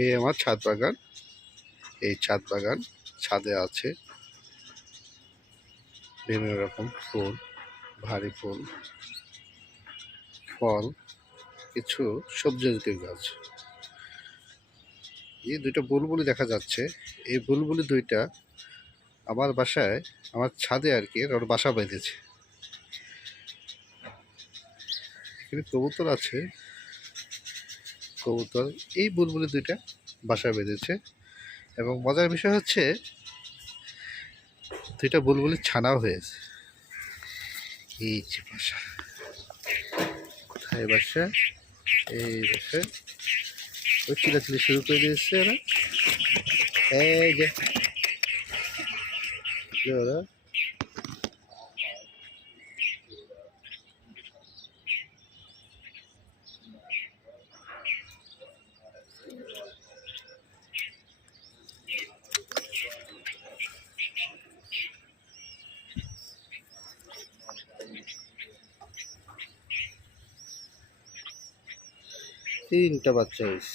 এই আমার ছাদ বাগান। এই ছাদ বাগান, ছাদে আছে বিভিন্ন রকম ফুল, ভারী ফুল, ফল, কিছু সবজি জাতীয় গাছ। এই দুইটা বুলবুলি দেখা যাচ্ছে। এই বুলবুলি দুইটা আমার বাসায়, আমার ছাদে আর কি ওর বাসা বেঁধেছে। এখানে কবুতর আছে, কবুতর এই বুলবুলি দুইটা বাসা বেঁধেছে। এবং মজার বিষয় হচ্ছে দুইটা বুলবুলি ছানাও হয়েছে। এই যে বাসা, কোথায় বাসা? এই বাসা। ওই চিলাচিলি শুরু করে দিয়েছে ওরা। এই যে ওরা তিনটা বাচ্চা হয়েছে।